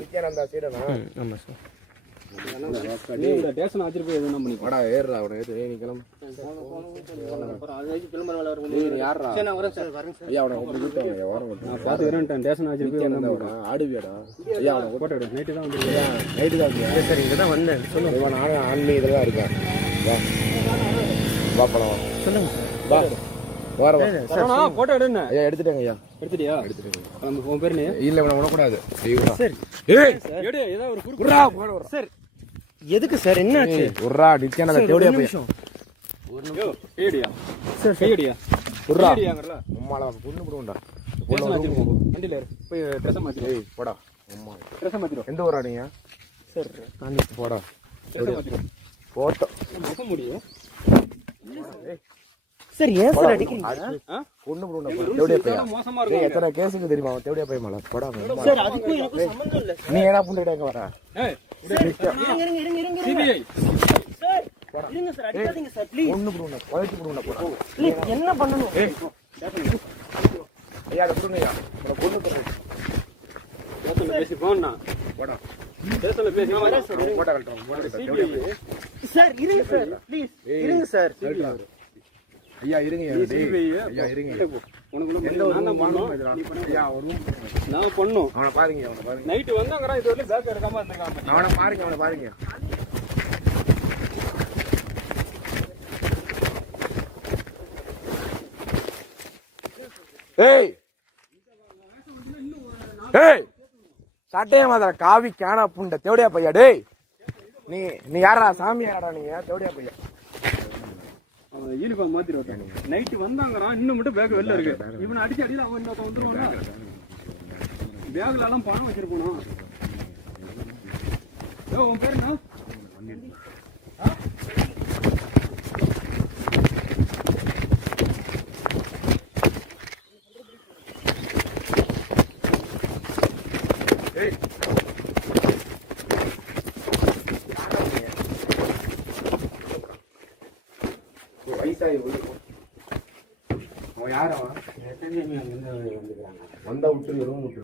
நித்யானந்தா சீடனா? ஆமா sir. Station ஆச்சு போய் எதுவும் பண்ணி வாடா ஏறுடா அவனை ஏத்து நீ கிளம்பு. யாரா? ஐயா அவனை கூப்பிட்டு கூப்பிட்டாங்க வாரம் நான் பாத்துக்கிறேன். டேஷன் ஆச்சு போய் ஆடுவியாடா? ஐயா அவனை போட்டோ எடு. நைட்டு தான் வந்து நைட்டு தான் வந்தியா? சார் இங்கே தான் வந்தேன். சொல்லுங்க. நானும் ஆன்மீகத்தில் தான் இருக்கேன். வா பழம் சொல்லுங்க வா வர சார். போட்டோ எடுங்க. ஐயா எடுத்துட்டேங்க ஐயா. எடுத்துட்டியா? எடுத்துட்டேன். உன் பேர் நீ? இல்ல இவனை விடக்கூடாது. சார் ஏய் எடு. ஏதோ ஒரு குறுக்கு உர்ரா போடு உர்ரா. சார் எதுக்கு சார் என்ன ஆச்சு? உர்ரா நித்யானந்தா தேவடியா போய். ஏடியா சார் கையடியா. உர்ரா ஏடியாங்கறல. உம்மால பொண்ணு புடுண்டா. டேஷன் ஆச்சு போ. வண்டில ஏறு. போய் ட்ரெஸ் மாத்தி. ஏய் போடா. அம்மா ட்ரெஸ் மாத்திரோ. எந்த ஊரா நீங்க? சார் காந்தி போடா. ட்ரெஸ் மாத்திரோ. போட்டோ முக முடியும். சார் ஏன் சார் அடிக்கிறீங்க? பொண்ணு புடுண்டா. தேவடியா போய். மோசமா ஏய் இருக்கு. எத்தனை கேஸுக்கு தெரியுமா? அவன் தேவடியா போய் மால போடா. சார் அதுக்கும் எனக்கு சம்பந்தம் இல்ல. நீ என்ன புண்டடா எங்க வர? ஏய் இருங்க. சிபிஐ. சார் இருங்க சார் அடிக்காதீங்க சார் ப்ளீஸ். பொண்ணு புடுண்டா. குறைச்சு புடுண்டா போடா. ப்ளீஸ் என்ன பண்ணனும்? ஏய் ஐயா புடுங்க ஐயா. உன பொண்ணு புடுங்க. டேஷன்ல பேசி போனா. போடா. டேஷன்ல பேசி வரேன் சார். போடா கழட்டோம். போடா தேவடியா போய். சார் இருங்க சார் ப்ளீஸ். இருங்க சார். ஐயா இருங்க ஐயா இருங்க. உனக்கு எந்த ஒரு நான் பண்ணோம் ஐயா ஒரு நான் பண்ணோம். அவனை பாருங்க அவனை பாருங்க. நைட் வந்தாங்கறா இது வந்து பேக் எடுக்காம இருந்தேன். அவனை பாருங்க. ஏய் ஏய் சட்டைய மாதிரி காவி கேனா புண்ட தேவடியா பையா. டேய் நீ யாரா? சாமியாரடா நீங்க? தேவடியா பையா. யூனிஃபார்ம் மாத்திர விட்டாங்க. நைட் வந்தாங்கறா இன்னும் மட்டும் பேக் வெளில இருக்கு. இவனை அடிச்சு அடியில அவன் இன்னொருத்த வந்துருவானா? பேக்ல எல்லாம் பணம் வச்சிருப்பானா? ஏய் உன் பேர் என்ன? ஏய் வயசாயி அவன் யார்? அவன் வந்தா விட்டு ரூம் விட்டு